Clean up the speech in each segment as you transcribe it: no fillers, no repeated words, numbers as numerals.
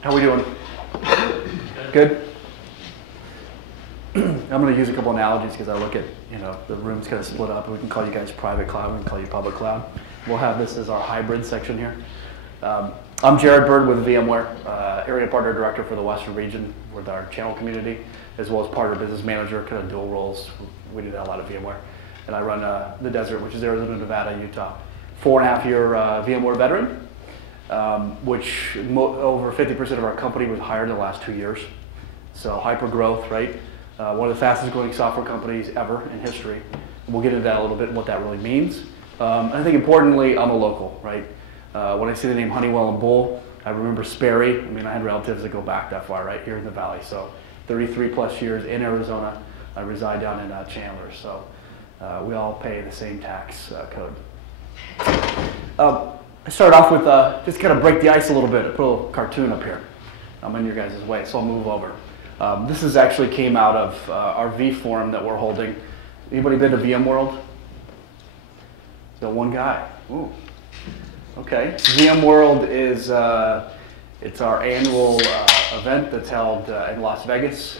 How we doing? Good? I'm going to use a couple analogies because I look at, the room's kind of split up. We can call you guys private cloud, we can call you public cloud. We'll have this as our hybrid section here. I'm Jared Bird with VMware, area partner director for the Western region with our channel community, as well as partner business manager, kind of dual roles. We do that a lot of VMware. And I run the desert, which is Arizona, Nevada, Utah. 4.5-year VMware veteran, which over 50% of our company was hired in the last 2 years. So hyper growth, right? One of the fastest growing software companies ever in history. We'll get into that a little bit and what that really means. I think importantly, I'm a local, right? When I see the name Honeywell and Bull, I remember Sperry. I mean, I had relatives that go back that far, right, here in the valley. So 33 plus years in Arizona. I reside down in Chandler. So we all pay the same tax code. I start off with just kind of break the ice a little bit. I put a little cartoon up here. I'm in your guys' way, so I'll move over. This is actually came out of our V Forum that we're holding. Anybody been to VMworld? So one guy. Ooh. Okay. VMworld is it's our annual event that's held in Las Vegas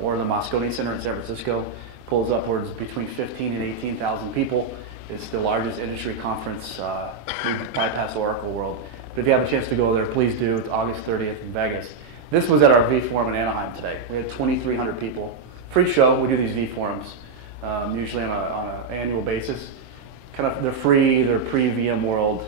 or the Moscone Center in San Francisco. Pulls upwards between 15 and 18,000 people. It's the largest industry conference. We bypass Oracle World. But if you have a chance to go there, please do. It's August 30th in Vegas. This was at our V Forum in Anaheim today. We had 2,300 people. Free show. We do these V Forums usually on an annual basis. They're free. They're pre-VMworld.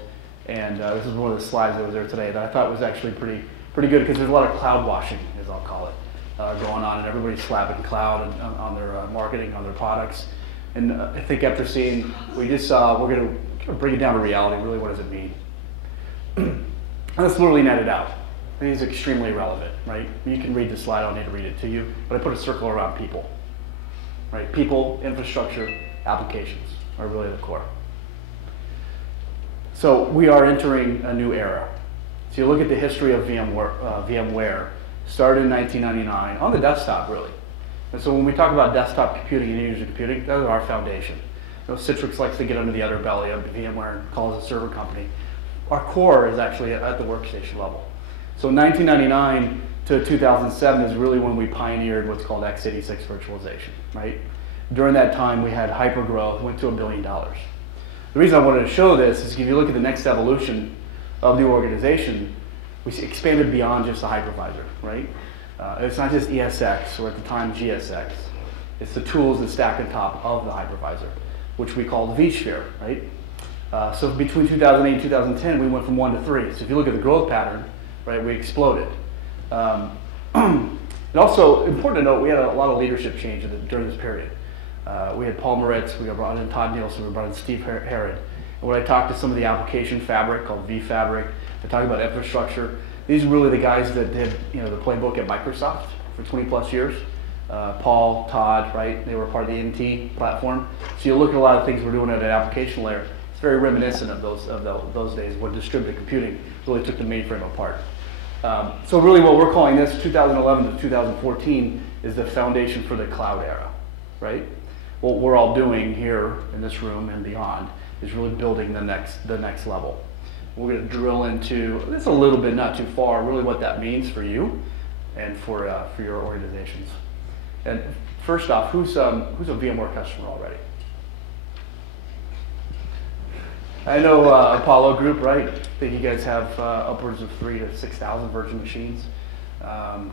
And this is one of the slides that was there today that I thought was actually pretty good because there's a lot of cloud washing, as I'll call it, going on, and everybody's slapping cloud on their marketing, on their products. And I think after seeing, we're going to bring it down to reality. Really, what does it mean? And let's literally net it out. I think it's extremely relevant, right? You can read the slide. I don't need to read it to you, but I put a circle around people, right? People, infrastructure, applications are really the core. So we are entering a new era. So you look at the history of VMware, started in 1999 on the desktop, really. And so when we talk about desktop computing and user computing, that is our foundation. Citrix likes to get under the underbelly of VMware and calls it a server company. Our core is actually at the workstation level. So 1999 to 2007 is really when we pioneered what's called x86 virtualization, right? During that time, we had hyper growth, went to $1 billion. The reason I wanted to show this is if you look at the next evolution of the organization, we expanded beyond just the hypervisor, right? It's not just ESX, or at the time GSX. It's the tools that stack on top of the hypervisor, which we called vSphere, right? So between 2008 and 2010, we went from 1 to 3. So if you look at the growth pattern, right, we exploded. And also, important to note, we had a lot of leadership change during this period. We had Paul Moritz, we brought in Todd Nielsen, we brought in Steve Herod. And when I talked to some of the application fabric called vFabric, I talked about infrastructure. These are really the guys that did the playbook at Microsoft for 20 plus years. Paul, Todd, right? They were part of the NT platform. So you look at a lot of things we're doing at an application layer. It's very reminiscent of those days when distributed computing really took the mainframe apart. So really what we're calling this 2011 to 2014 is the foundation for the cloud era, right? What we're all doing here in this room and beyond is really building the next level. We're going to drill into this a little bit, not too far, really what that means for you and for your organizations. And first off, who's a VMware customer already? I know Apollo Group, right? I think you guys have upwards of 3,000 to 6,000 virtual machines.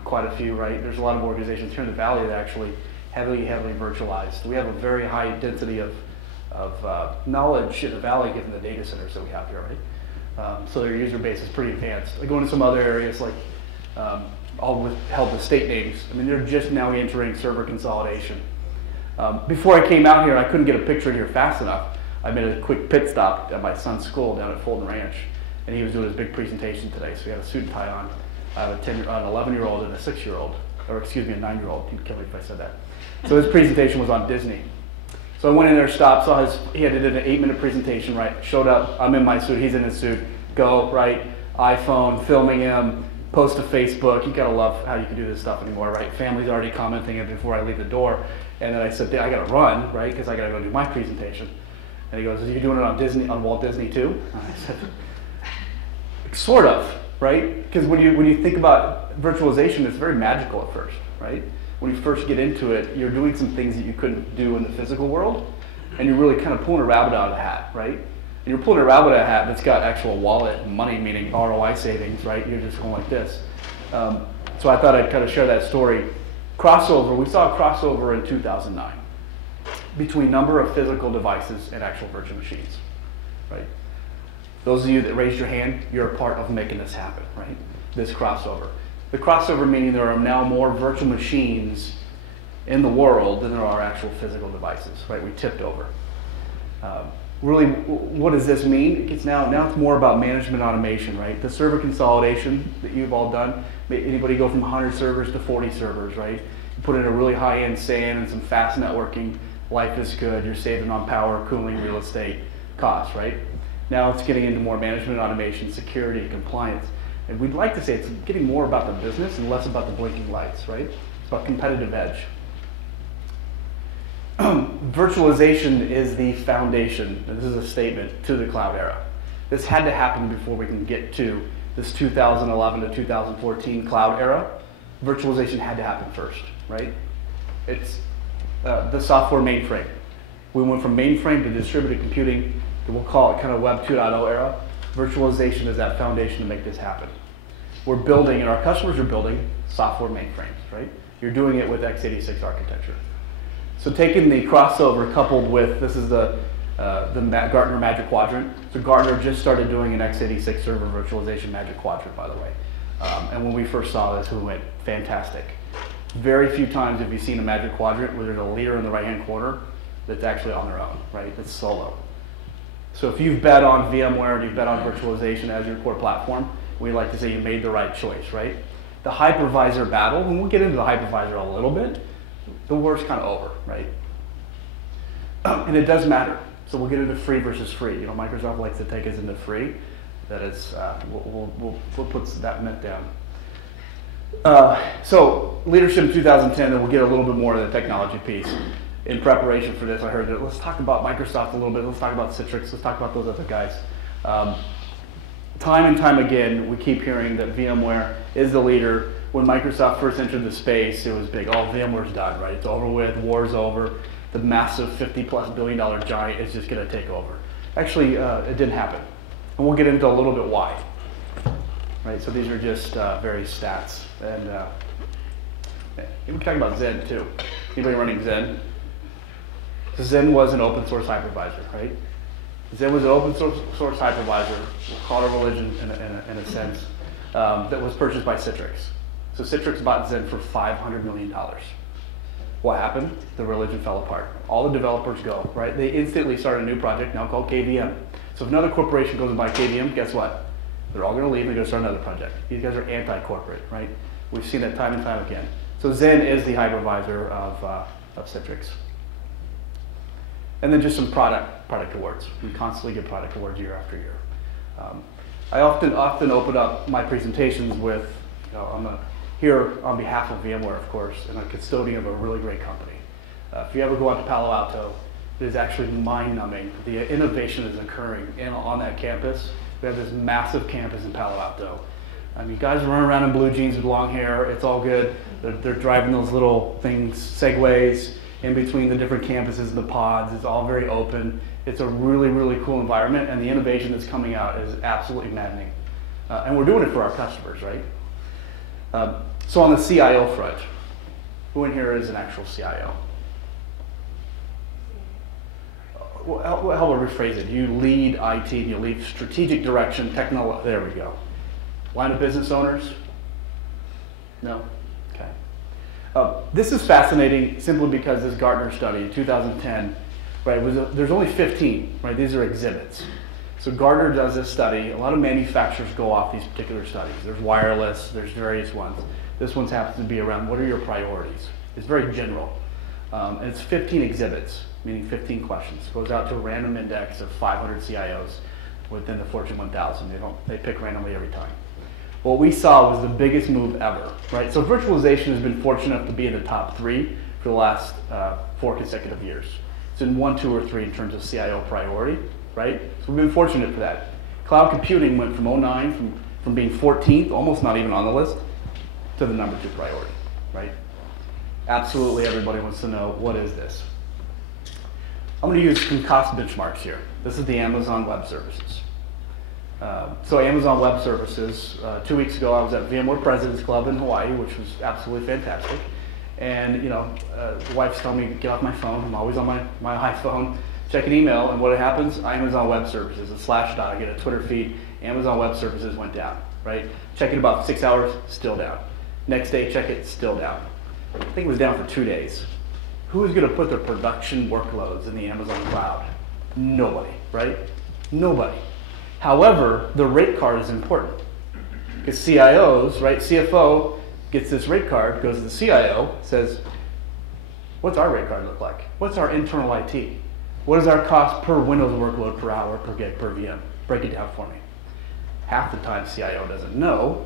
Quite a few, right? There's a lot of organizations here in the Valley that actually heavily virtualized. We have a very high density of knowledge in the Valley given the data centers that we have here, right? So their user base is pretty advanced. I go into some other areas like all held with state names. I mean, they're just now entering server consolidation. Before I came out here, I couldn't get a picture here fast enough. I made a quick pit stop at my son's school down at Fulton Ranch, and he was doing his big presentation today, so he had a suit and tie on. I have an 11-year-old and a 6-year-old, or excuse me, a 9-year-old. He'd kill me if I said that. So his presentation was on Disney. So I went in there, stopped, saw he had did an 8-minute presentation, right? Showed up, I'm in my suit, he's in his suit. Go, right? iPhone, filming him, post to Facebook. You gotta love how you can do this stuff anymore, right? Family's already commenting it before I leave the door. And then I said, I gotta run, right? Because I gotta go do my presentation. And he goes, are you doing it on Walt Disney too? And I said, sort of. right? Because when you think about virtualization, it's very magical at first, right? When you first get into it, you're doing some things that you couldn't do in the physical world, and you're really kind of pulling a rabbit out of the hat, right? And you're pulling a rabbit out of a hat that's got actual wallet and money, meaning ROI savings, right? You're just going like this. So I thought I'd kind of share that story. Crossover, we saw a crossover in 2009 between number of physical devices and actual virtual machines, right? Those of you that raised your hand, you're a part of making this happen, right? This crossover. The crossover meaning there are now more virtual machines in the world than there are actual physical devices, right? We tipped over. Really, what does this mean? It's now it's more about management automation, right? The server consolidation that you've all done. Anybody go from 100 servers to 40 servers, right? You put in a really high-end SAN and some fast networking, life is good. You're saving on power, cooling, real estate costs, right? Now it's getting into more management automation, security, compliance. And we'd like to say it's getting more about the business and less about the blinking lights, right? It's about competitive edge. Virtualization is the foundation, and this is a statement, to the cloud era. This had to happen before we can get to this 2011 to 2014 cloud era. Virtualization had to happen first, right? It's the software mainframe. We went from mainframe to distributed computing, to we'll call it kind of Web 2.0 era. Virtualization is that foundation to make this happen. We're building, and our customers are building software mainframes, right? You're doing it with x86 architecture. So taking the crossover coupled with, this is the Gartner Magic Quadrant. So Gartner just started doing an x86 server virtualization Magic Quadrant, by the way. And when we first saw this, we went, fantastic. Very few times have you seen a Magic Quadrant where there's a leader in the right-hand corner that's actually on their own, right? That's solo. So if you've bet on VMware and you've bet on virtualization as your core platform, we like to say you made the right choice, right? The hypervisor battle, and we'll get into the hypervisor a little bit, the war's kind of over, right? And it does matter. So we'll get into free versus free. You know, Microsoft likes to take us into free. That is, we'll put that myth down. So leadership in 2010, and we'll get a little bit more of the technology piece. In preparation for this, I heard that let's talk about Microsoft a little bit. Let's talk about Citrix. Let's talk about those other guys. Time and time again, we keep hearing that VMware is the leader. When Microsoft first entered the space, it was big. Oh, VMware's done, right? It's over with. War's over. The massive $50+ billion giant is just going to take over. Actually, it didn't happen. And we'll get into a little bit why. Right? So these are just various stats. And we can talk about Zen, too. Anybody running Zen? Zen was an open source hypervisor, right? Zen was an open source hypervisor, we'll call it a religion in a sense, that was purchased by Citrix. So Citrix bought Zen for $500 million. What happened? The religion fell apart. All the developers go, right? They instantly start a new project now called KVM. So if another corporation goes and buys KVM, guess what? They're all going to leave and they're going to start another project. These guys are anti-corporate, right? We've seen that time and time again. So Zen is the hypervisor of Citrix. And then just some product awards. We constantly get product awards year after year. I often open up my presentations with, you know, I'm here on behalf of VMware, of course, and a custodian of a really great company. If you ever go out to Palo Alto, it is actually mind-numbing. The innovation is occurring on that campus. We have this massive campus in Palo Alto. I mean, guys run around in blue jeans with long hair. It's all good. They're driving those little things, segways, in between the different campuses and the pods. It's all very open. It's a really, really cool environment, and the innovation that's coming out is absolutely maddening. And we're doing it for our customers, right? So on the CIO front, who in here is an actual CIO? Well, how will I rephrase it? You lead IT, you lead strategic direction, technology. There we go. Line of business owners? No? Okay. This is fascinating simply because this Gartner study in 2010, right, there's only 15, right? These are exhibits. So Gartner does this study. A lot of manufacturers go off these particular studies. There's wireless, there's various ones. This one happens to be around what are your priorities? It's very general. And it's 15 exhibits, meaning 15 questions. It goes out to a random index of 500 CIOs within the Fortune 1000. They pick randomly every time. What we saw was the biggest move ever, right? So virtualization has been fortunate enough to be in the top 3 for the last 4 consecutive years. It's in 1, 2, or 3 in terms of CIO priority, right? So we've been fortunate for that. Cloud computing went from 2009, from from being 14th, almost not even on the list, to the number 2 priority, right? Absolutely everybody wants to know, what is this? I'm going to use some cost benchmarks here. This is the Amazon Web Services. So Amazon Web Services, 2 weeks ago I was at VMware President's Club in Hawaii, which was absolutely fantastic. And the wife's telling me to get off my phone. I'm always on my iPhone, checking email, and what happens? Amazon Web Services, a slash dot, I get a Twitter feed, Amazon Web Services went down, right? Check it about 6 hours, still down. Next day, check it, still down. I think it was down for 2 days. Who is going to put their production workloads in the Amazon cloud? Nobody, right? Nobody. However, the rate card is important. Because CIOs, right, CFO gets this rate card, goes to the CIO, says, what's our rate card look like? What's our internal IT? What is our cost per Windows workload per hour, per gig, per VM? Break it down for me. Half the time CIO doesn't know.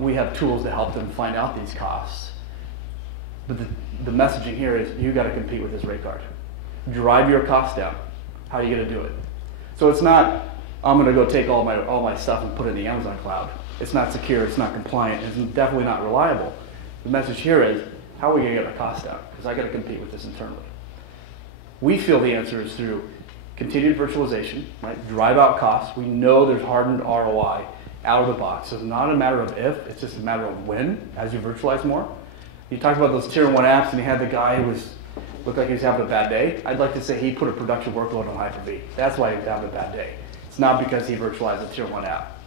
We have tools to help them find out these costs. But the messaging here is, you got to compete with this rate card. Drive your costs down. How are you going to do it? So it's not, I'm going to go take all my stuff and put it in the Amazon cloud. It's not secure, it's not compliant, it's definitely not reliable. The message here is, how are we going to get our costs down? Because I got to compete with this internally. We feel the answer is through continued virtualization, right? Drive out costs. We know there's hardened ROI out of the box. So it's not a matter of if, it's just a matter of when, as you virtualize more. You talked about those tier 1 apps, and you had the guy who looked like he was having a bad day. I'd like to say he put a production workload on Hyper-V. That's why he was having a bad day. It's not because he virtualized a tier 1 app.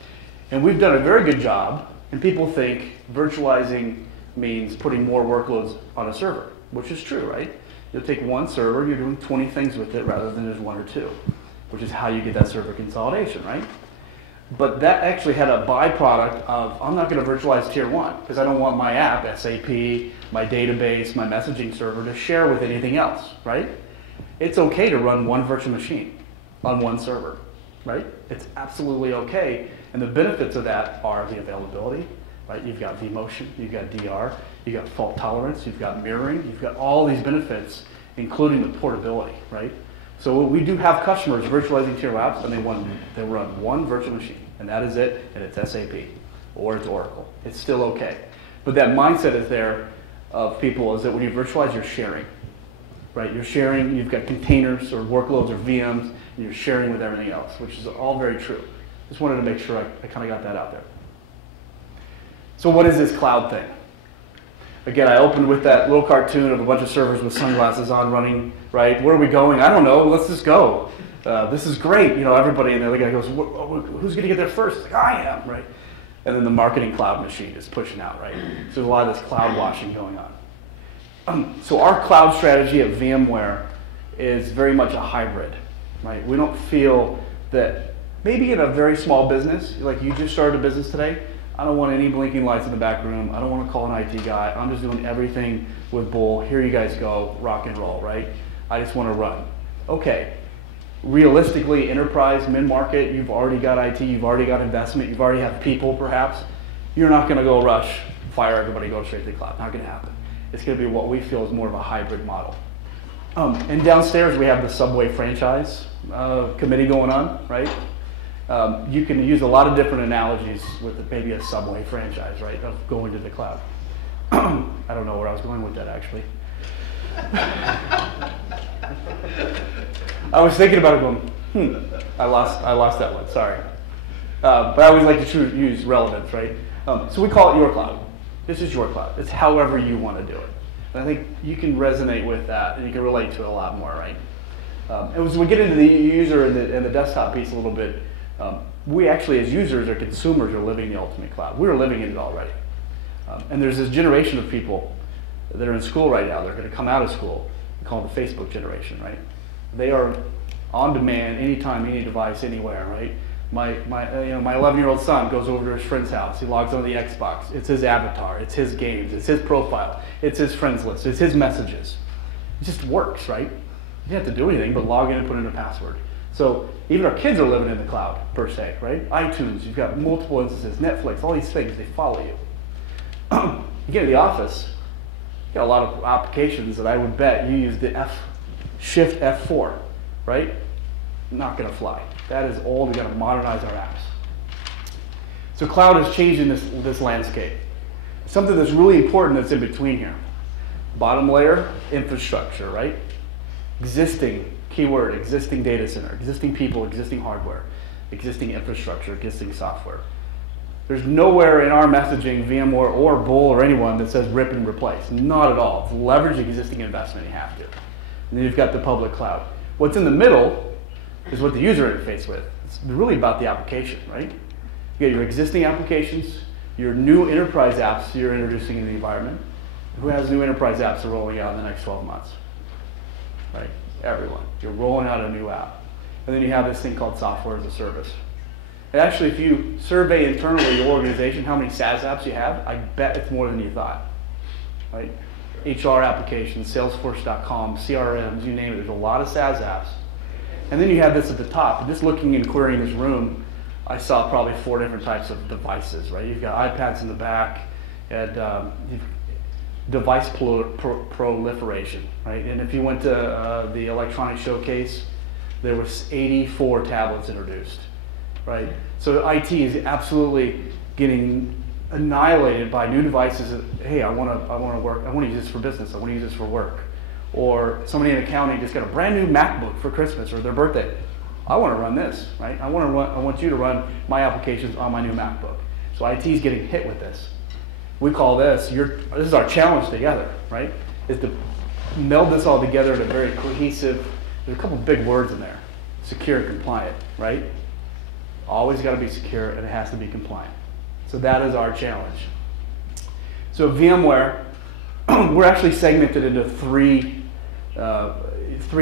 And we've done a very good job, and people think virtualizing means putting more workloads on a server, which is true, right? You'll take one server, you're doing 20 things with it rather than just 1 or 2, which is how you get that server consolidation, right? But that actually had a byproduct of, I'm not going to virtualize tier 1 because I don't want my app, SAP, my database, my messaging server to share with anything else, right? It's okay to run one virtual machine on one server, right? It's absolutely okay. And the benefits of that are the availability, right? You've got vMotion, you've got DR, you've got fault tolerance, you've got mirroring, you've got all these benefits, including the portability, right? So we do have customers virtualizing tier apps, and they run one virtual machine, and that is it, and it's SAP, or it's Oracle. It's still okay. But that mindset is there of people is that when you virtualize, you're sharing, right? You're sharing, you've got containers or workloads or VMs, and you're sharing with everything else, which is all very true. Just wanted to make sure I kind of got that out there. So what is this cloud thing? Again, I opened with that little cartoon of a bunch of servers with sunglasses on running, right? Where are we going? I don't know. Let's just go. This is great. Everybody in there, the guy goes, who's going to get there first? Like, I am, right? And then the marketing cloud machine is pushing out, right? So there's a lot of this cloud washing going on. So our cloud strategy at VMware is very much a hybrid, right? We don't feel that maybe in a very small business, like you just started a business today, I don't want any blinking lights in the back room. I don't want to call an IT guy. I'm just doing everything with Bull. Here you guys go, rock and roll, right? I just want to run. Okay. Realistically, enterprise, mid-market, you've already got IT, you've already got investment, you've already have people perhaps. You're not going to go rush, fire everybody, go straight to the cloud. Not going to happen. It's going to be what we feel is more of a hybrid model. And downstairs we have the Subway franchise committee going on, right? You can use a lot of different analogies with maybe a Subway franchise, right, of going to the cloud. I don't know where I was going with that, actually. I was thinking about it going, I lost that one, sorry. But I always like to use relevance, right? So we call it your cloud. This is your cloud. It's however you want to do it. And I think you can resonate with that, and you can relate to it a lot more, right? And as we get into the user and the desktop piece a little bit, we actually, as users or consumers, are living the ultimate cloud. We're living in it already. And there's this generation of people that are in school right now. They're going to come out of school. We call it the Facebook generation, right? They are on demand, anytime, any device, anywhere, right? My 11-year-old son goes over to his friend's house. He logs on the Xbox. It's his avatar. It's his games. It's his profile. It's his friends list. It's his messages. It just works, right? You don't have to do anything but log in and put in a password. So even our kids are living in the cloud, per se, right? iTunes, you've got multiple instances, Netflix, all these things, they follow you. You get to the office, you got a lot of applications that I would bet you use the Shift F4, right? Not going to fly. That is old. We've got to modernize our apps. So cloud is changing this landscape. Something that's really important that's in between here. Bottom layer, infrastructure, right? Existing, keyword, existing data center, existing people, existing hardware, existing infrastructure, existing software. There's nowhere in our messaging, VMware or Bull or anyone, that says rip and replace. Not at all. Leverage existing investment, you have to. And then you've got the public cloud. What's in the middle is what the user interface with. It's really about the application, right? You got your existing applications, your new enterprise apps you're introducing in the environment. Who has new enterprise apps are rolling out in the next 12 months? Right? Everyone. You're rolling out a new app. And then you have this thing called software as a service. And actually, if you survey internally your organization how many SaaS apps you have, I bet it's more than you thought. Right? HR applications, Salesforce.com, CRMs, you name it. There's a lot of SaaS apps. And then you have this at the top. And just looking and querying this room, I saw probably 4 different types of devices. Right? You've got iPads in the back, and device proliferation. Right? And if you went to the electronic showcase, there was 84 tablets introduced. Right? So IT is absolutely getting annihilated by new devices that, hey, I want to use this for business, I want to use this for work. Or somebody in accounting just got a brand new MacBook for Christmas or their birthday. I want to run this, right? I want you to run my applications on my new MacBook. So IT is getting hit with this. We call this is our challenge together, right? Is to meld this all together in a very cohesive, there's a couple big words in there. Secure and compliant, right? Always got to be secure, and it has to be compliant. So that is our challenge. So VMware, we're actually segmented into three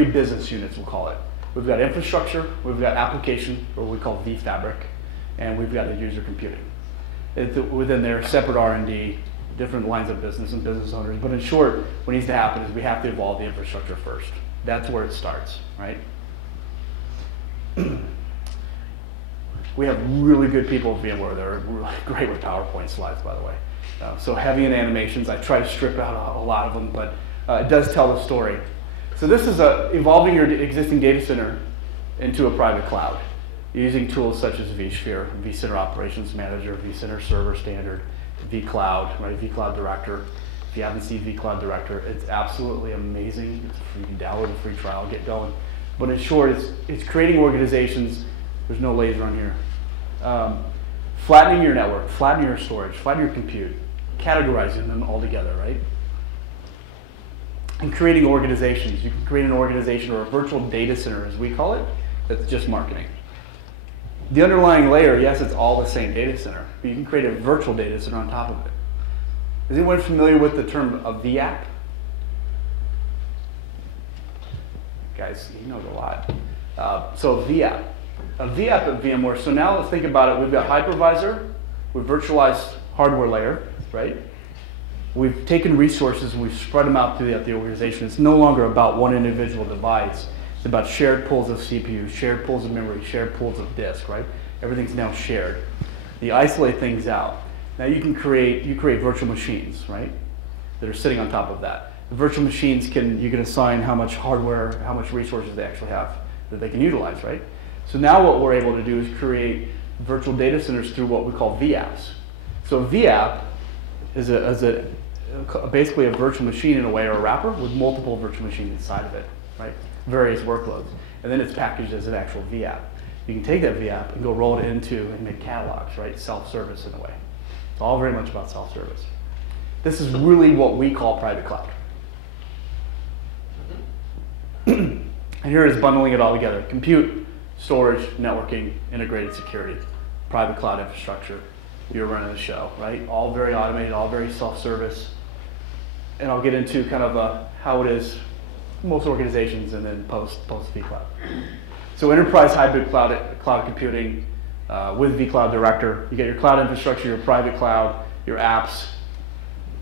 business units, we'll call it. We've got infrastructure, we've got application, or we call vFabric, and we've got the user computing. Within there, separate R&D, different lines of business and business owners. But in short, what needs to happen is we have to evolve the infrastructure first. That's where it starts, right? We have really good people at VMware. They're really great with PowerPoint slides, by the way. So heavy in animations. I try to strip out a lot of them, but it does tell the story. So this is evolving your existing data center into a private cloud, using tools such as vSphere, vCenter Operations Manager, vCenter Server Standard, vCloud, right? vCloud Director. If you haven't seen vCloud Director, it's absolutely amazing. You can download a free trial, get going. But in short, it's creating organizations. There's no laser on here. Flattening your network, flattening your storage, flattening your compute, categorizing them all together, right? And creating organizations. You can create an organization or a virtual data center, as we call it, that's just marketing. The underlying layer, yes, it's all the same data center, but you can create a virtual data center on top of it. Is anyone familiar with the term of VApp? Guys, he knows a lot. So VApp. A VApp at VMware, so now let's think about it. We've got hypervisor, we've virtualized hardware layer, right? We've taken resources and we've spread them out throughout the organization. It's no longer about one individual device. It's about shared pools of CPU, shared pools of memory, shared pools of disk, right? Everything's now shared. You isolate things out. Now you create virtual machines, right? That are sitting on top of that. The virtual machines you can assign how much hardware, how much resources they actually have that they can utilize, right? So now what we're able to do is create virtual data centers through what we call VApps. So a VApp is basically a virtual machine in a way, or a wrapper with multiple virtual machines inside of it, right? Various workloads. And then it's packaged as an actual VApp. You can take that VApp and go roll it into and make catalogs, right? Self-service in a way. It's all very much about self-service. This is really what we call private cloud. And here it is bundling it all together. Compute, storage, networking, integrated security, private cloud infrastructure. You're running the show, right? All very automated, all very self-service. And I'll get into kind of how it is most organizations and then post vCloud. So enterprise hybrid cloud computing with vCloud Director. You get your cloud infrastructure, your private cloud, your apps.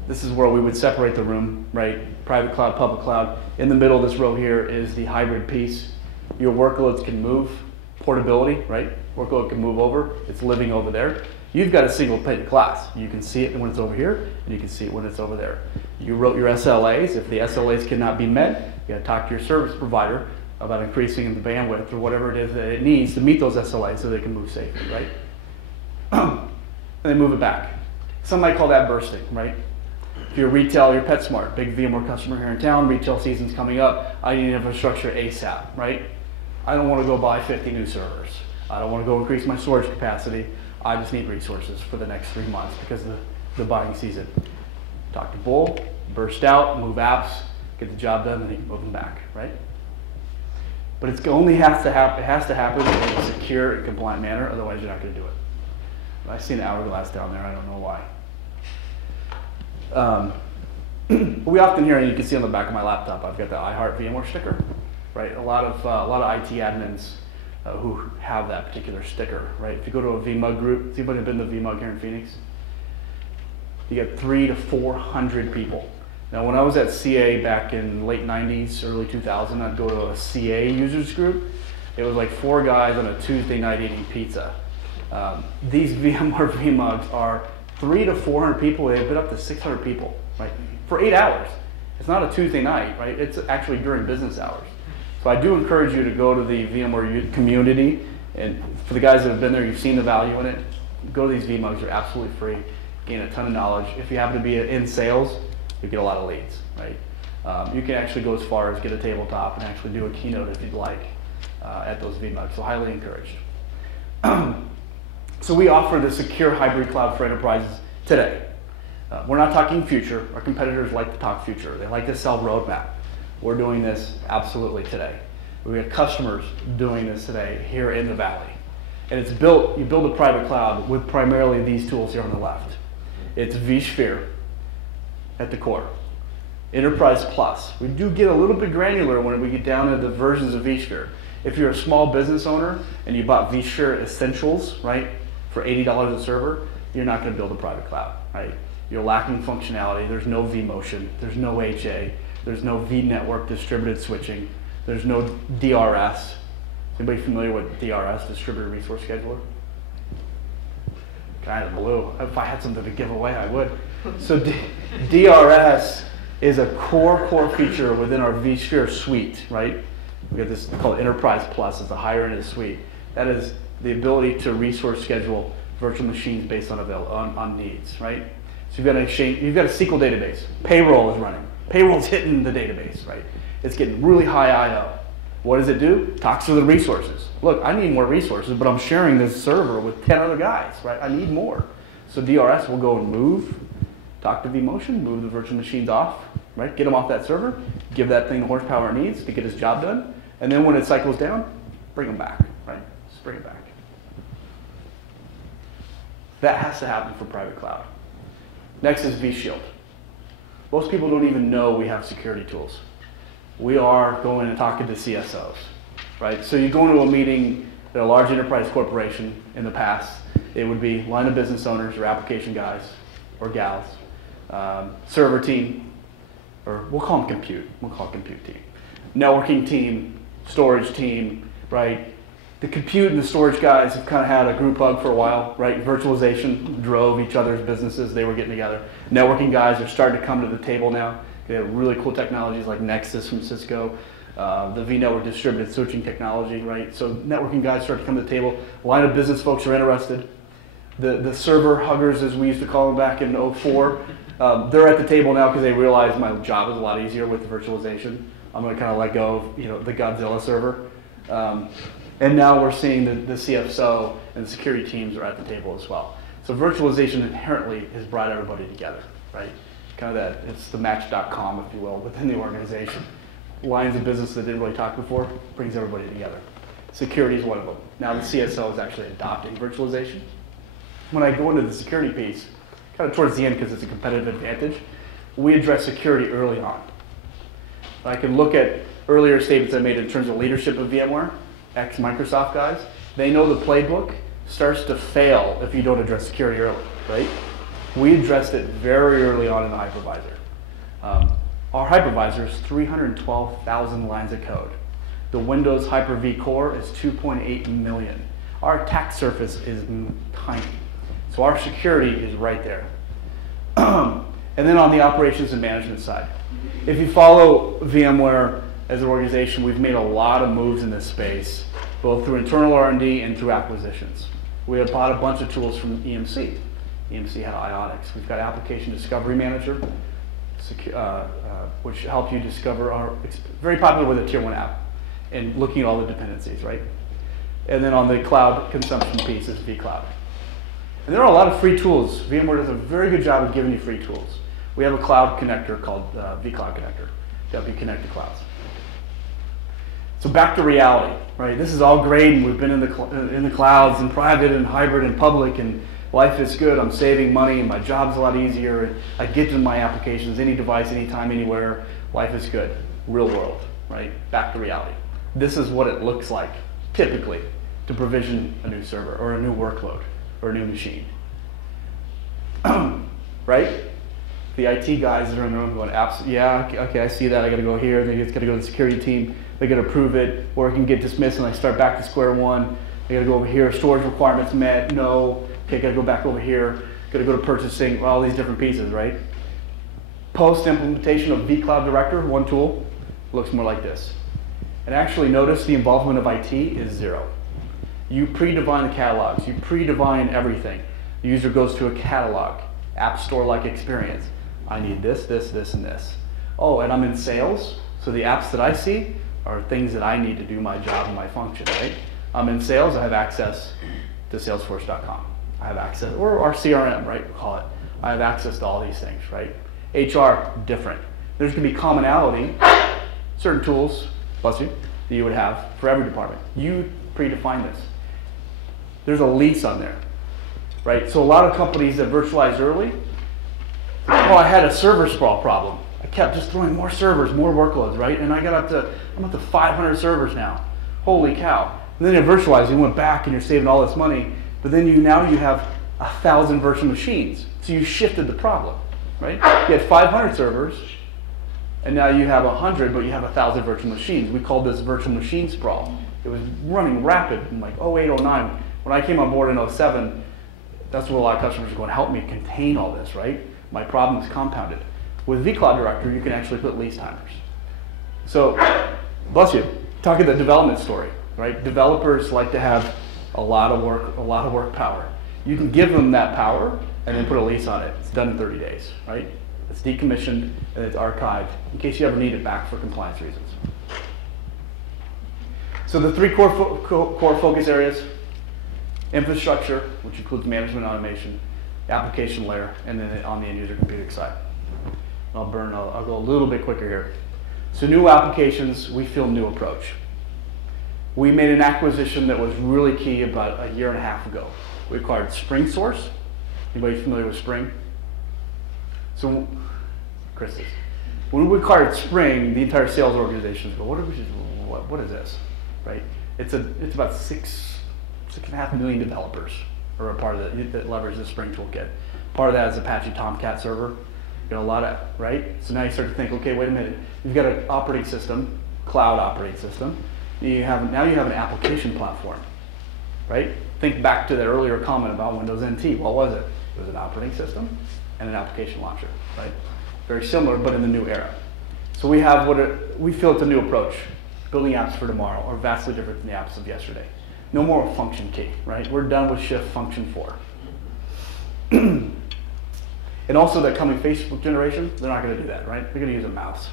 This is where we would separate the room, right? Private cloud, public cloud. In the middle of this row here is the hybrid piece. Your workloads can move, portability, right? Workload can move over, it's living over there. You've got a single pane of glass. You can see it when it's over here, and you can see it when it's over there. You wrote your SLAs. If the SLAs cannot be met, you gotta talk to your service provider about increasing the bandwidth or whatever it is that it needs to meet those SLAs so they can move safely, right? and they move it back. Some might call that bursting, right? If you're retail, you're PetSmart, big VMware customer here in town, retail season's coming up, I need infrastructure ASAP, right? I don't want to go buy 50 new servers. I don't want to go increase my storage capacity. I just need resources for the next 3 months because of the buying season. Talk to Bull, burst out, move apps, get the job done, and then you can move them back, right? But it only has to happen. It has to happen in a secure and compliant manner. Otherwise, you're not going to do it. I see an hourglass down there. I don't know why. We often hear, and you can see on the back of my laptop, I've got the I Heart VMware sticker, right? A lot of IT admins who have that particular sticker, right? If you go to a VMUG group, has anybody been to VMUG here in Phoenix? You get 300 to 400 people. Now, when I was at CA back in late 90s, early 2000, I'd go to a CA users group. It was like 4 guys on a Tuesday night eating pizza. These VMware VMUGs are 300 to 400 people. They've been up to 600 people, right? For 8 hours. It's not a Tuesday night, right? It's actually during business hours. So I do encourage you to go to the VMware community, and for the guys that have been there, you've seen the value in it. Go to these VMUGs, they're absolutely free. Gain a ton of knowledge. If you happen to be in sales, you get a lot of leads, right? You can actually go as far as get a tabletop and actually do a keynote if you'd like at those VMUGs, so highly encouraged. So we offer the secure hybrid cloud for enterprises today. We're not talking future. Our competitors like to talk future. They like to sell roadmap. We're doing this absolutely today. We have customers doing this today here in the Valley. And it's built, you build a private cloud with primarily these tools here on the left. It's vSphere at the core. Enterprise Plus. We do get a little bit granular when we get down to the versions of vSphere. If you're a small business owner and you bought vSphere Essentials, right, for $80 a server, you're not going to build a private cloud, right? You're lacking functionality. There's no vMotion. There's no HA. There's no vNetwork distributed switching. There's no DRS. Anybody familiar with DRS, Distributed Resource Scheduler? Kind of blue. If I had something to give away, I would. So DRS is a core feature within our vSphere suite, right? We got this called Enterprise Plus. It's a higher end of the suite. That is the ability to resource schedule virtual machines based on needs, right? So you've got a SQL database. Payroll is running. Payroll's hitting the database, right? It's getting really high I/O. What does it do? Talks to the resources. Look, I need more resources, but I'm sharing this server with 10 other guys, right? I need more. So DRS will go and move, talk to vMotion, move the virtual machines off, right? Get them off that server, give that thing the horsepower it needs to get its job done, and then when it cycles down, bring them back, right? Just bring it back. That has to happen for private cloud. Next is vShield. Most people don't even know we have security tools. We are going and talking to CSOs, right? So you go into a meeting at a large enterprise corporation in the past, it would be line of business owners or application guys or gals, server team, or we'll call them compute. We'll call it compute team. Networking team, storage team, right? The compute and the storage guys have kind of had a group hug for a while, right? Virtualization drove each other's businesses. They were getting together. Networking guys are starting to come to the table now. They have really cool technologies like Nexus from Cisco, the vNetwork distributed switching technology, right? So networking guys start to come to the table. Line of business folks are interested. The server huggers, as we used to call them back in '04, they're at the table now because they realize my job is a lot easier with the virtualization. I'm going to kind of let go of, the Godzilla server. And now we're seeing the CFSO and the security teams are at the table as well. So virtualization inherently has brought everybody together, right? Kind of that, it's the match.com, if you will, within the organization. Lines of business that didn't really talk before brings everybody together. Security is one of them. Now the CSO is actually adopting virtualization. When I go into the security piece, kind of towards the end because it's a competitive advantage, we address security early on. I can look at earlier statements I made in terms of leadership of VMware, ex-Microsoft guys. They know the playbook starts to fail if you don't address security early, right? We addressed it very early on in the hypervisor. Our hypervisor is 312,000 lines of code. The Windows Hyper-V core is 2.8 million. Our attack surface is tiny. So our security is right there. And then on the operations and management side, if you follow VMware as an organization, we've made a lot of moves in this space, both through internal R&D and through acquisitions. We have bought a bunch of tools from EMC. EMC had Ionics. We've got Application Discovery Manager, which helps you discover it's very popular with a tier 1 app and looking at all the dependencies, right? And then on the cloud consumption piece is vCloud. And there are a lot of free tools. VMware does a very good job of giving you free tools. We have a cloud connector called vCloud Connector to help you connect to clouds. So back to reality, right? This is all great, and we've been in the clouds and private and hybrid and public, and life is good. I'm saving money, and my job's a lot easier. And I get to my applications, any device, anytime, anywhere. Life is good. Real world, right? Back to reality. This is what it looks like, typically, to provision a new server or a new workload or a new machine. Right? The IT guys that are in the room going, yeah, okay, I see that. I got to go here. Then it's got to go to the security team. They got to approve it, or it can get dismissed, and I start back to square one. I got to go over here. Storage requirements met. No. Okay, got to go back over here. Got to go to purchasing. All these different pieces, right? Post implementation of vCloud Director, one tool, looks more like this. And actually, notice the involvement of IT is 0. You predefine the catalogs. You predefine everything. The user goes to a catalog, app store-like experience. I need this, this, this, and this. Oh, and I'm in sales, so the apps that I see are things that I need to do my job and my function, right? I'm in sales, I have access to salesforce.com. I have access, or our CRM, right, we'll call it. I have access to all these things, right? HR, different. There's gonna be commonality, certain tools, bless you, that you would have for every department. You predefine this. There's a lease on there, right? So a lot of companies that virtualized early, oh, I had a server sprawl problem. I kept just throwing more servers, more workloads, right? And I'm up to 500 servers now. Holy cow. And then you virtualized, you went back and you're saving all this money, but then now you have 1,000 virtual machines. So you shifted the problem, right? You had 500 servers, and now you have 100, but you have 1,000 virtual machines. We called this virtual machine sprawl. It was running rapid in like 08, 09. When I came on board in 07, that's where a lot of customers are going, help me contain all this, right? My problem is compounded. With vCloud Director, you can actually put lease timers. So, bless you, talking the development story, right? Developers like to have a lot of work power. You can give them that power and then put a lease on it. It's done in 30 days, right? It's decommissioned and it's archived in case you ever need it back for compliance reasons. So the 3 core focus areas: infrastructure, which includes management automation, application layer, and then on the end user computing side. I'll go a little bit quicker here. So new applications, we feel new approach. We made an acquisition that was really key about a year and a half ago. We acquired SpringSource. Anybody familiar with Spring? So, Chris is. When we acquired Spring, the entire sales organization was going, what is this, right? It's about 6.5 million developers are a part of that leverage the Spring toolkit. Part of that is Apache Tomcat server. You know, a lot of, right? So now you start to think, okay, wait a minute. You've got an operating system, cloud operating system. Now you have an application platform, right? Think back to that earlier comment about Windows NT. What was it? It was an operating system and an application launcher, right? Very similar, but in the new era. So we have we feel it's a new approach. Building apps for tomorrow are vastly different than the apps of yesterday. No more function key, right? We're done with shift function 4. And also that coming Facebook generation, they're not going to do that, right? They're going to use a mouse.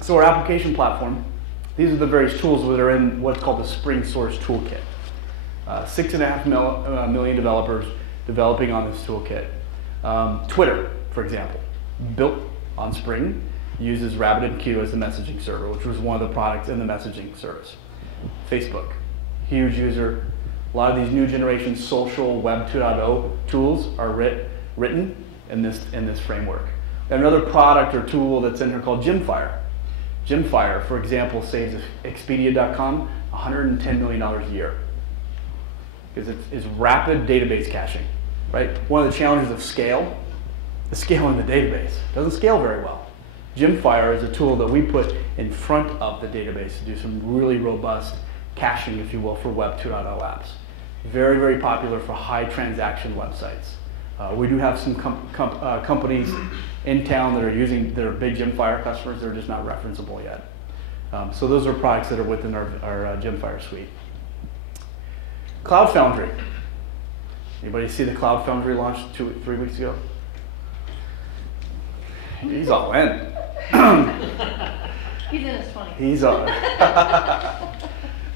So our application platform, these are the various tools that are in what's called the SpringSource toolkit. 6.5 million developers developing on this toolkit. Twitter, for example, built on Spring, uses RabbitMQ as the messaging server, which was one of the products in the messaging service. Facebook, huge user. A lot of these new generation social Web 2.0 tools are written in this framework. Another product or tool that's in here called Gemfire. Gemfire, for example, saves Expedia.com $110 million a year because it's rapid database caching, right? One of the challenges of scale is scaling the database. It doesn't scale very well. Gemfire is a tool that we put in front of the database to do some really robust caching, if you will, for Web 2.0 apps. Very, very popular for high transaction websites. We do have some companies in town that are big Gemfire customers. They're just not referenceable yet. So those are products that are within our Gemfire suite. Cloud Foundry. Anybody see the Cloud Foundry launch 3 weeks ago? He's all in. He's in his 20s. He's on.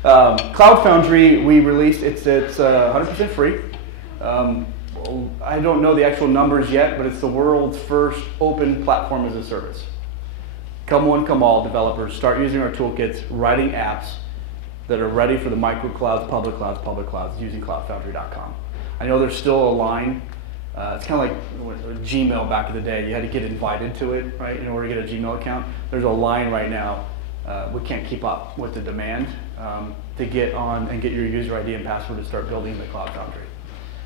Cloud Foundry, we released, it's 100% free. I don't know the actual numbers yet, but it's the world's first open platform as a service. Come one, come all developers, start using our toolkits, writing apps that are ready for the microclouds, public clouds, using cloudfoundry.com. I know there's still a line. It's kind of like Gmail back in the day. You had to get invited to it, right, in order to get a Gmail account. There's a line right now. We can't keep up with the demand to get on and get your user ID and password to start building the Cloud Foundry.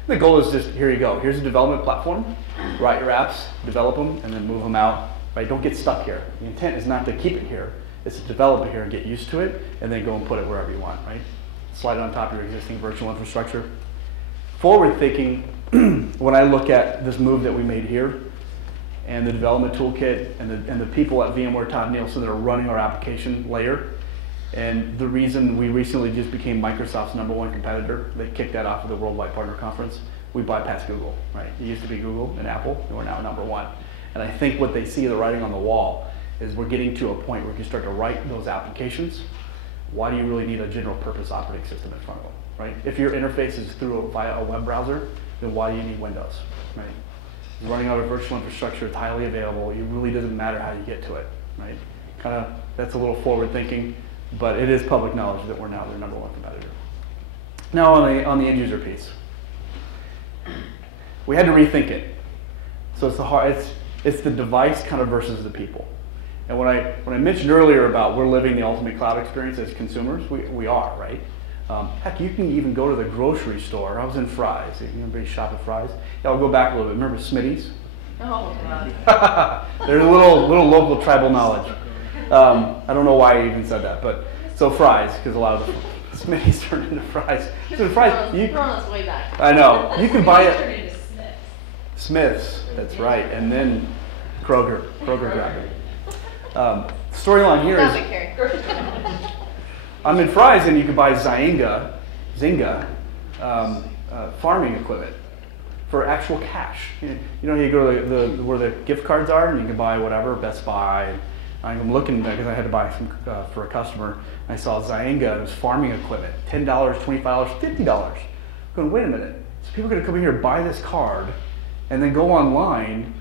The goal is just, here you go. Here's a development platform. Write your apps, develop them, and then move them out. Right? Don't get stuck here. The intent is not to keep it here. It's to develop it here and get used to it, and then go and put it wherever you want. Right? Slide it on top of your existing virtual infrastructure. Forward thinking, when I look at this move that we made here, and the development toolkit, and the people at VMware Todd Nielsen that are running our application layer, and the reason we recently just became Microsoft's #1 competitor, they kicked that off of the Worldwide Partner Conference. We bypassed Google, right? It used to be Google and Apple, and we're now #1. And I think what they see the writing on the wall is we're getting to a point where you can start to write those applications. Why do you really need a general purpose operating system in front of them, right? If your interface is via a web browser, then why do you need Windows, right? You're running on a virtual infrastructure, it's highly available. It really doesn't matter how you get to it, right? Kind of, that's a little forward thinking, but it is public knowledge that we're now their #1 competitor. Now on the end user piece, we had to rethink it. So it's the device kind of versus the people. And when I mentioned earlier about we're living the ultimate cloud experience as consumers, we are, right? Heck, you can even go to the grocery store. I was in Fry's. Anybody shop at Fry's? Yeah, I'll go back a little bit. Remember Smitty's? Oh, God. There's a little local tribal knowledge. I don't know why I even said that, but so Fry's, because a lot of the Smitty's turned into Fry's. So Fry's, You've thrown us way back. I know. You can buy it. Turned into Smith's, that's right, and then Kroger grabbed it. Storyline here Stop is it, Carrie. I'm in Fry's and you can buy Zynga farming equipment for actual cash. You know, you go to where the gift cards are and you can buy whatever, Best Buy. And I'm looking because I had to buy some for a customer. I saw Zynga, it was farming equipment, $10, $25, $50. I'm going, wait a minute, so people are going to come in here and buy this card and then go online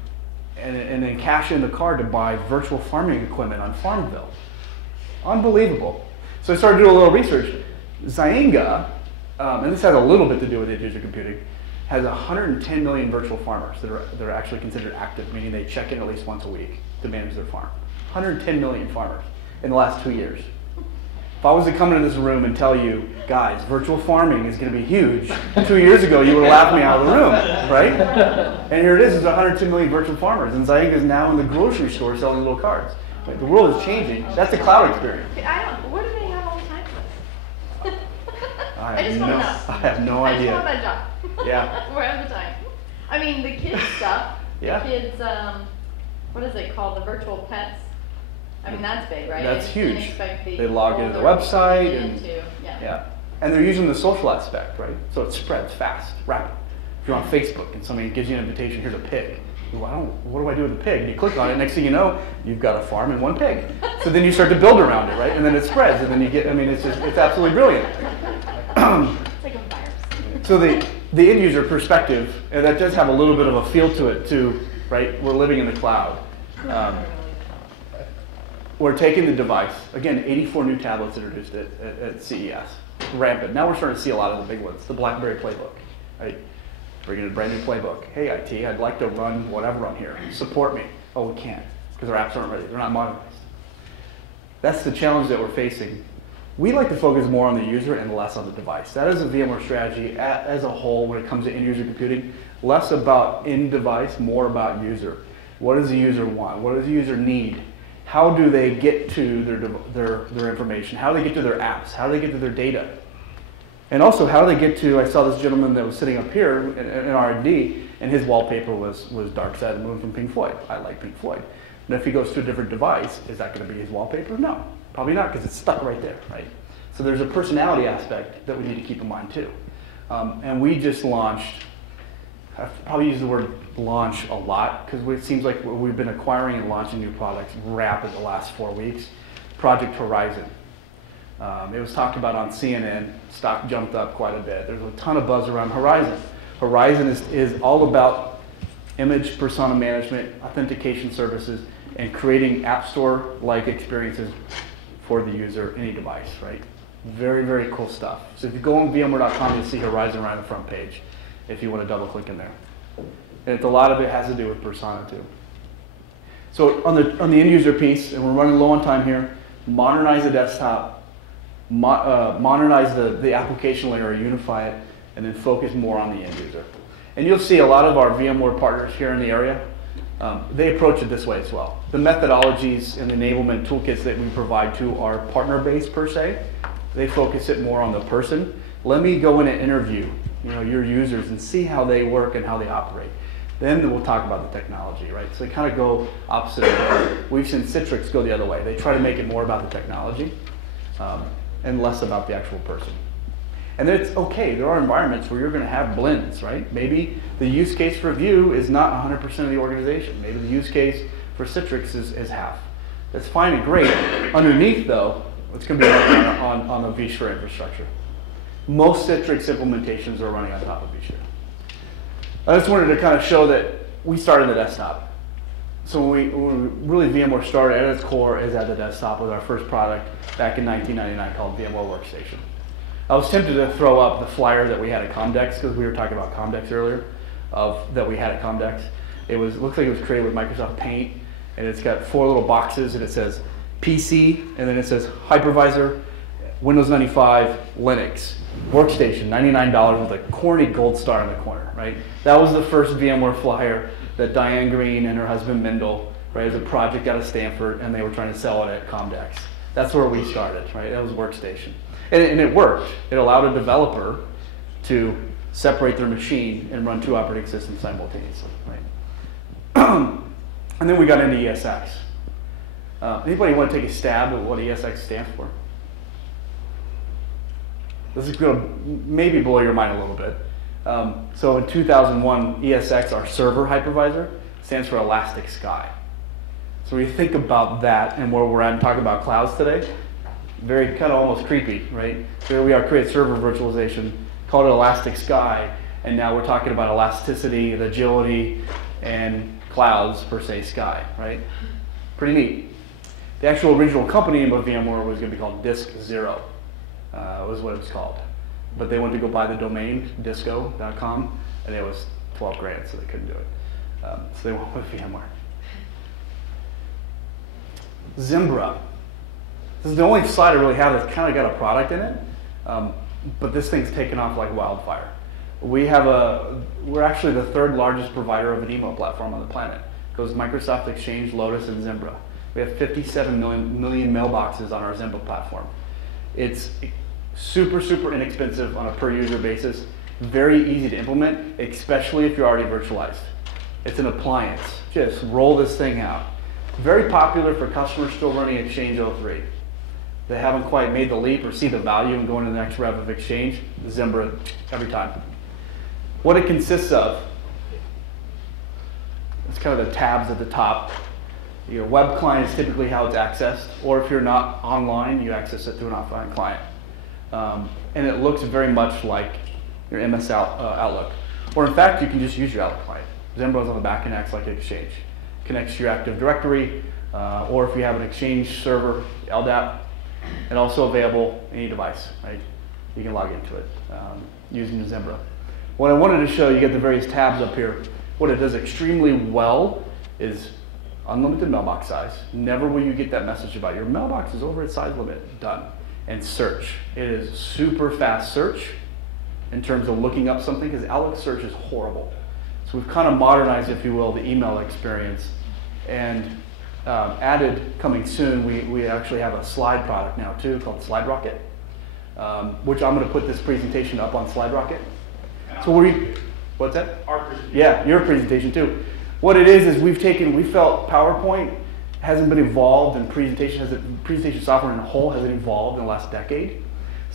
and then cash in the card to buy virtual farming equipment on Farmville. Unbelievable. So I started doing a little research. Zynga, and this has a little bit to do with end user computing, has 110 million virtual farmers that are actually considered active, meaning they check in at least once a week to manage their farm. 110 million farmers in the last 2 years. If I was to come into this room and tell you, guys, virtual farming is going to be huge, 2 years ago you would have laughed me out of the room, right? And here it is, it's 102 million virtual farmers, and Zynga is now in the grocery store selling little cards. Right? The world is changing. That's the cloud experience. Where do they have all the time for this? I just want to know. I have no idea. I just want that job. Yeah. Where have the time? I mean, the kids stuff. Yeah. The kids, what is it called? The virtual pets. I mean, that's big, right? That's You can't huge. expect They log into the older website people and yeah. And they're using the social aspect, right? So it spreads fast, rapid. If you're on Facebook and somebody gives you an invitation, here's a pig. Well, what do I do with the pig? And you click on it, next thing you know, you've got a farm and one pig. So then you start to build around it, right? And then it spreads, and then you get, I mean, it's absolutely brilliant. It's like a virus. So the end user perspective, and that does have a little bit of a feel to it too, right? We're living in the cloud. We're taking the device, again, 84 new tablets introduced at CES, rampant. Now we're starting to see a lot of the big ones, the BlackBerry Playbook, right? Bringing a brand new playbook. Hey, IT, I'd like to run whatever on here. Support me. Oh, we can't, because our apps aren't ready. They're not modernized. That's the challenge that we're facing. We like to focus more on the user and less on the device. That is a VMware strategy as a whole when it comes to end user computing. Less about in-device, more about user. What does the user want? What does the user need? How do they get to their information? How do they get to their apps? How do they get to their data? And also, how do they get to, I saw this gentleman that was sitting up here in R&D, and his wallpaper was Dark Side of the Moon from Pink Floyd. I like Pink Floyd. And if he goes to a different device, is that going to be his wallpaper? No, probably not, because it's stuck right there, right? So there's a personality aspect that we need to keep in mind too. And we just launched I've probably used the word launch a lot because it seems like we've been acquiring and launching new products rapid the last 4 weeks. Project Horizon. It was talked about on CNN. Stock jumped up quite a bit. There's a ton of buzz around Horizon. Horizon is all about image persona management, authentication services, and creating App Store-like experiences for the user, any device, right? Very, very cool stuff. So if you go on VMware.com, you'll see Horizon right on the front page if you want to double click in there. And a lot of it has to do with persona too. So on the end user piece, and we're running low on time here, modernize the desktop, modernize the application layer, unify it, and then focus more on the end user. And you'll see a lot of our VMware partners here in the area, they approach it this way as well. The methodologies and enablement toolkits that we provide to our partner base per se, they focus it more on the person. Let me go in and interview your users and see how they work and how they operate. Then we'll talk about the technology, right? So they kind of go opposite of that. We've seen Citrix go the other way. They try to make it more about the technology and less about the actual person. And then it's okay, there are environments where you're going to have blends, right? Maybe the use case for Vue is not 100% of the organization. Maybe the use case for Citrix is half. That's fine and great. Underneath, though, it's going to be on the vSphere infrastructure. Most Citrix implementations are running on top of vSphere. I just wanted to kind of show that we started the desktop. So when really VMware started at its core is at the desktop with our first product back in 1999 called VMware Workstation. I was tempted to throw up the flyer that we had at Comdex because we were talking about Comdex earlier, that we had at Comdex. Looks like it was created with Microsoft Paint, and it's got 4 little boxes, and it says PC, and then it says Hypervisor, Windows 95, Linux, Workstation, $99 with a corny gold star in the corner, right? That was the first VMware flyer that Diane Green and her husband Mendel, right, as a project out of Stanford, and they were trying to sell it at Comdex. That's where we started, right? That was Workstation. And it worked. It allowed a developer to separate their machine and run 2 operating systems simultaneously, right? And then we got into ESX. Anybody want to take a stab at what ESX stands for? This is going to maybe blow your mind a little bit. So in 2001, ESX, our server hypervisor, stands for Elastic Sky. So when you think about that and where we're at and talking about clouds today, very kind of almost creepy, right? Here we are, create server virtualization, called it Elastic Sky, and now we're talking about elasticity and agility and clouds per se sky, right? Pretty neat. The actual original company name of VMware was going to be called Disk Zero, was what it was called. But they went to go buy the domain, disco.com, and it was 12 grand, so they couldn't do it. So they went with VMware. Zimbra. This is the only slide I really have that's kind of got a product in it, but this thing's taken off like wildfire. We're actually the 3rd largest provider of an email platform on the planet. It goes Microsoft Exchange, Lotus, and Zimbra. We have 57 million mailboxes on our Zimbra platform. It's super, super inexpensive on a per user basis, very easy to implement, especially if you're already virtualized. It's an appliance. Just roll this thing out. Very popular for customers still running Exchange 03. They haven't quite made the leap or see the value in going to the next rev of Exchange, Zimbra every time. What it consists of, it's kind of the tabs at the top. Your web client is typically how it's accessed, or if you're not online, you access it through an offline client. And it looks very much like your MS Outlook. Or in fact, you can just use your Outlook client. Zimbra is on the back and acts like Exchange. Connects to your Active Directory, or if you have an Exchange server, LDAP, and also available any device, right? You can log into it using Zimbra. What I wanted to show you, get the various tabs up here. What it does extremely well is unlimited mailbox size. Never will you get that message about your mailbox is over its size limit. Done. And search. It is super fast search in terms of looking up something, because Outlook search is horrible. So we've kind of modernized, if you will, the email experience, and added, coming soon, we actually have a slide product now too called Slide Rocket, which I'm going to put this presentation up on Slide Rocket. So what's that? Our presentation. Yeah, your presentation too. What it is we felt PowerPoint hasn't been evolved, and presentation software in a whole hasn't evolved in the last decade.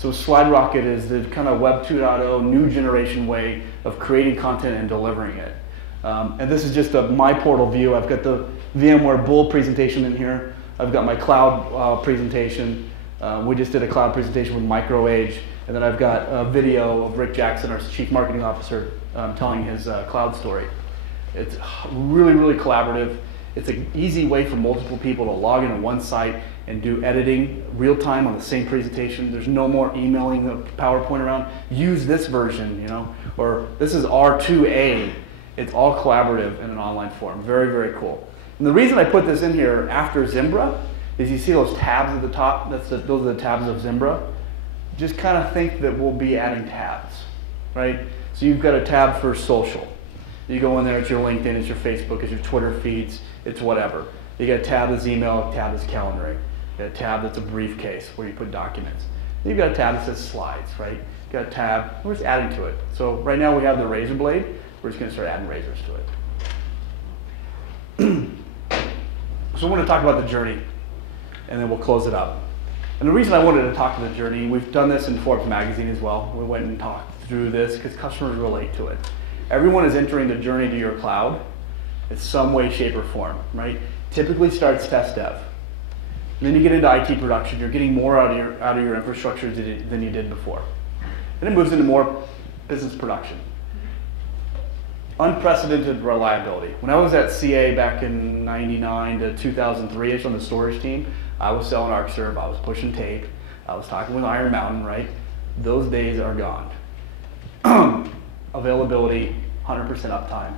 So SlideRocket is the kind of Web 2.0 new generation way of creating content and delivering it. And this is just a my portal view. I've got the VMware Bull presentation in here. I've got my cloud presentation. We just did a cloud presentation with MicroAge. And then I've got a video of Rick Jackson, our Chief Marketing Officer, telling his cloud story. It's really, really collaborative. It's an easy way for multiple people to log into one site and do editing real time on the same presentation. There's no more emailing the PowerPoint around. Use this version, you know, or this is R2A. It's all collaborative in an online form. Very, very cool. And the reason I put this in here after Zimbra is you see those tabs at the top. Those are the tabs of Zimbra. Just kind of think that we'll be adding tabs, right? So you've got a tab for social. You go in there, it's your LinkedIn, it's your Facebook, it's your Twitter feeds, it's whatever. You got a tab that's email, a tab that's calendaring. You got a tab that's a briefcase where you put documents. Then you've got a tab that says slides, right? You got a tab, we're just adding to it. So right now we have the razor blade. We're just going to start adding razors to it. So I want to talk about the journey, and then we'll close it up. And the reason I wanted to talk to the journey, we've done this in Forbes magazine as well. We went and talked through this because customers relate to it. Everyone is entering the journey to your cloud in some way, shape, or form, right? Typically starts test dev. And then you get into IT production. You're getting more out of your infrastructure than you did before. And it moves into more business production. Unprecedented reliability. When I was at CA back in 99 to 2003-ish on the storage team, I was selling ArcServe, I was pushing tape, I was talking with Iron Mountain, right? Those days are gone. Availability, 100% uptime.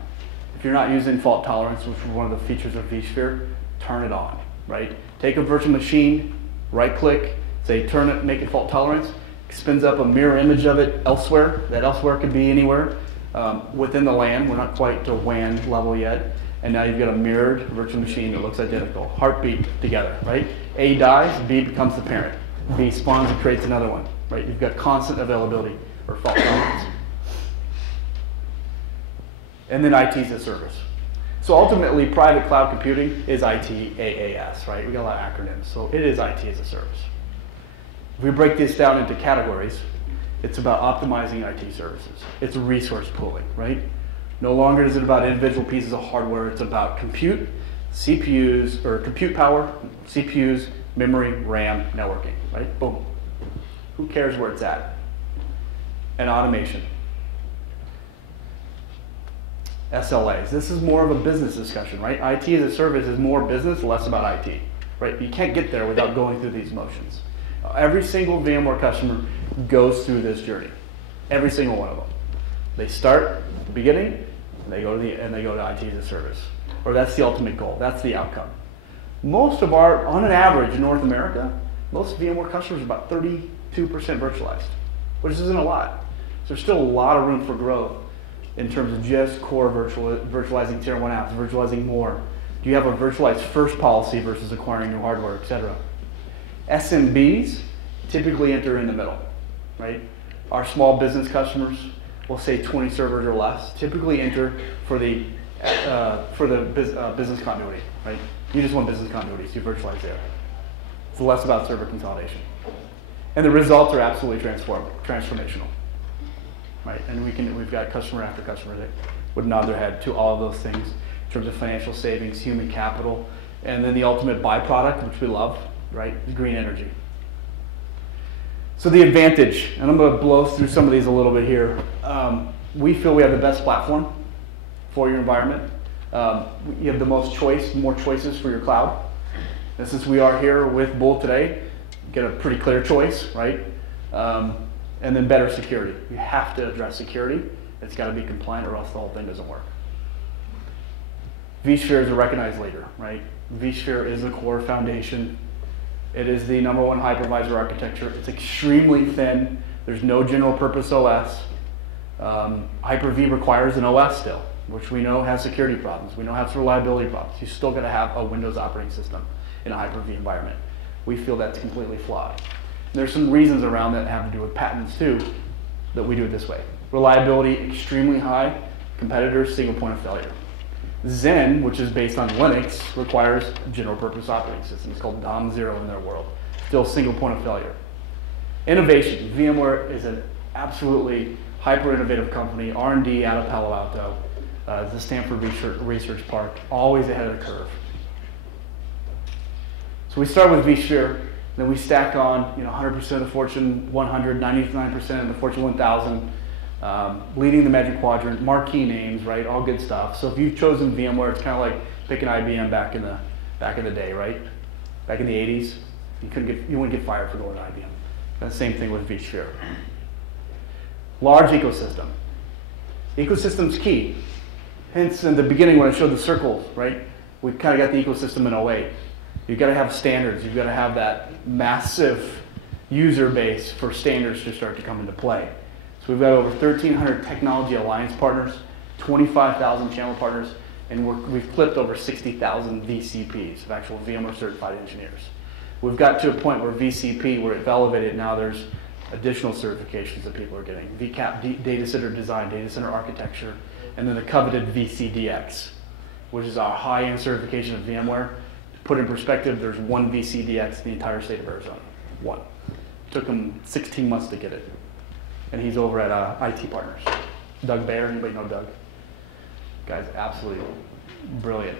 If you're not using fault tolerance, which is one of the features of vSphere, turn it on, right? Take a virtual machine, right click, say turn it, make it fault tolerance, spins up a mirror image of it elsewhere. That elsewhere could be anywhere. Within the LAN, we're not quite to WAN level yet, and now you've got a mirrored virtual machine that looks identical. Heartbeat together, right? A dies, B becomes the parent. B spawns and creates another one, right? You've got constant availability or fault tolerance. And then IT as a service. So ultimately, private cloud computing is ITaaS, right? We got a lot of acronyms, so it is IT as a service. If we break this down into categories, it's about optimizing IT services. It's resource pooling, right? No longer is it about individual pieces of hardware. It's about compute, CPUs, or compute power, CPUs, memory, RAM, networking, right? Boom. Who cares where it's at? And automation. SLAs. This is more of a business discussion, right? IT as a service is more business, less about IT, right? You can't get there without going through these motions. Every single VMware customer goes through this journey. Every single one of them. They start at the beginning, and they go to IT as a service. Or that's the ultimate goal. That's the outcome. Most of our, on an average in North America, most VMware customers are about 32% virtualized, which isn't a lot. So there's still a lot of room for growth in terms of just core virtualizing tier 1 apps, virtualizing more. Do you have a virtualized first policy versus acquiring new hardware, et cetera? SMBs typically enter in the middle, right? Our small business customers, we'll say 20 servers or less, typically enter for the business continuity, right? You just want business continuity, so you virtualize there. It's less about server consolidation. And the results are absolutely transformational, right? And we've got customer after customer that would nod their head to all of those things in terms of financial savings, human capital, and then the ultimate byproduct, which we love, right? Green energy. So the advantage, and I'm going to blow through some of these a little bit here. We feel we have the best platform for your environment. You have the most choice, more choices for your cloud. And since we are here with Bull today, get a pretty clear choice, right? And then better security. You have to address security. It's got to be compliant or else the whole thing doesn't work. vSphere is a recognized leader, right? vSphere is the core foundation. It is the #1 hypervisor architecture. It's extremely thin. There's no general purpose OS. Hyper-V requires an OS still, which we know has security problems. We know has reliability problems. You still got to have a Windows operating system in a Hyper-V environment. We feel that's completely flawed. And there's some reasons around that have to do with patents too, that we do it this way. Reliability extremely high. Competitors, single point of failure. Zen, which is based on Linux, requires a general purpose operating system. It's called DOM0 in their world. Still single point of failure. Innovation. VMware is an absolutely hyper-innovative company, R&D out of Palo Alto. It's the Stanford Research Park, always ahead of the curve. So we start with vSphere, then we stack on 100% of the Fortune 100, 99% of the Fortune 1000, leading the Magic Quadrant, marquee names, right? All good stuff. So if you've chosen VMware, it's kind of like picking IBM back in the day, right? Back in the 80s, you wouldn't get fired for going to IBM. And the same thing with vSphere. Large ecosystem. Ecosystem's key. Hence, in the beginning when I showed the circles, right? We kind of got the ecosystem in 08. You've got to have standards. You've got to have that massive user base for standards to start to come into play. So we've got over 1,300 technology alliance partners, 25,000 channel partners, and we've clipped over 60,000 VCPs, of actual VMware certified engineers. We've got to a point where VCP, where it's elevated now, there's additional certifications that people are getting. VCAP, data center design, data center architecture, and then the coveted VCDX, which is our high-end certification of VMware. To put in perspective, there's one VCDX in the entire state of Arizona. One. Took him 16 months to get it. And he's over at IT Partners. Doug Baer, anybody know Doug? Guy's absolutely brilliant.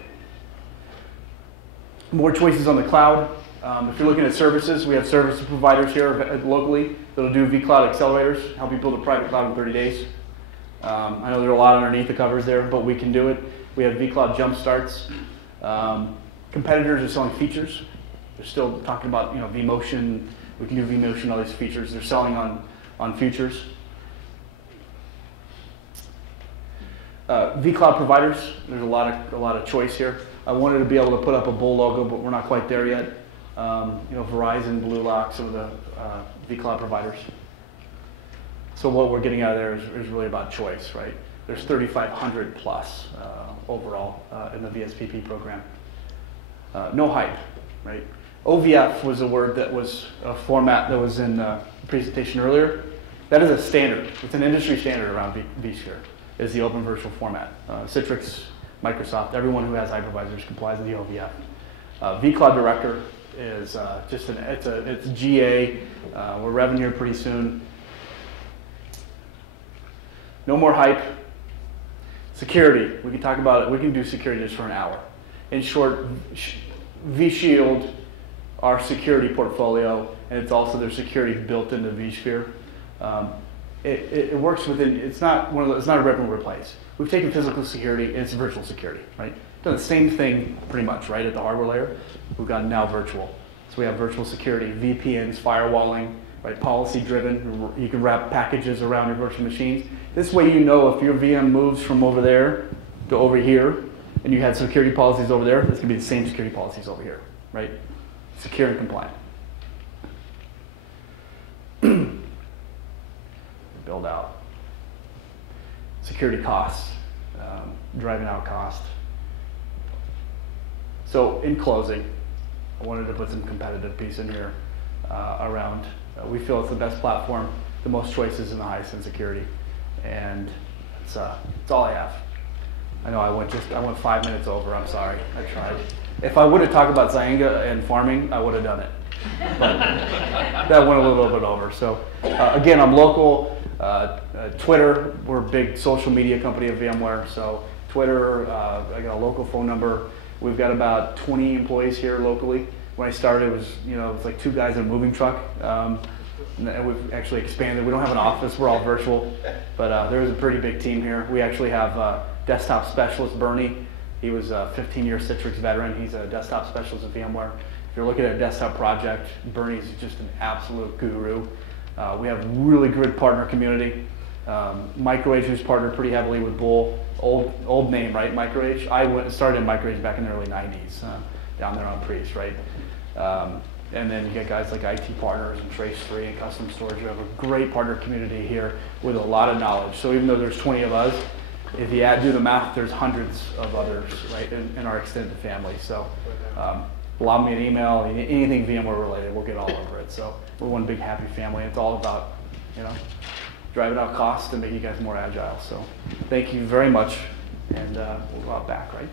More choices on the cloud. If you're looking at services, we have service providers here locally that'll do vCloud accelerators, help you build a private cloud in 30 days. I know there are a lot underneath the covers there, but we can do it. We have vCloud jump starts. Competitors are selling features. They're still talking about vMotion. We can do vMotion, all these features. They're selling on futures. vCloud providers, there's a lot of choice here. I wanted to be able to put up a Bull logo, but we're not quite there yet. Verizon, Blue Lock, some of the vCloud providers. So what we're getting out of there is really about choice, right? There's 3,500 plus overall in the VSPP program. No hype, right? OVF was a word that was a format that was in the presentation earlier. That is a standard. It's an industry standard around vSphere, is the open virtual format. Citrix, Microsoft, everyone who has hypervisors complies with the OVF. vCloud Director is it's GA. We're revving here pretty soon. No more hype. Security. We can talk about it. We can do security just for an hour. In short, vShield, our security portfolio, and it's also their security built into vSphere. It works within. It's not a rip and replace. We've taken physical security and it's virtual security, right? Done the same thing pretty much, right, at the hardware layer. We've got now virtual. So we have virtual security, VPNs, firewalling, right? Policy driven. You can wrap packages around your virtual machines. This way, if your VM moves from over there to over here, and you had security policies over there, it's going to be the same security policies over here, right? Secure and compliant. Build out. Security costs, driving out cost. So in closing, I wanted to put some competitive piece in here around, we feel it's the best platform, the most choices, and the highest in security. And it's all I have. I know I went 5 minutes over, I'm sorry, I tried. If I would have talked about Zynga and farming, I would have done it. But that went a little bit over. So again, I'm local. Twitter, we're a big social media company of VMware. So Twitter, I got a local phone number. We've got about 20 employees here locally. When I started, it was like 2 guys in a moving truck. And we've actually expanded. We don't have an office, we're all virtual. But there is a pretty big team here. We actually have desktop specialist Bernie. He was a 15-year Citrix veteran. He's a desktop specialist at VMware. If you're looking at a desktop project, Bernie's just an absolute guru. We have really good partner community. MicroH, who's partnered pretty heavily with Bull. Old name, right? MicroH. I started in MicroH back in the early 90s, down there on Priest, right? And then you get guys like IT Partners and Trace3 and Custom Storage. We have a great partner community here with a lot of knowledge. So even though there's 20 of us, if you do the math, there's hundreds of others, right, in our extended family. So lob me an email, anything VMware related, we'll get all over it. So we're one big happy family. It's all about, driving out costs and making you guys more agile. So thank you very much, and we'll go out back, right?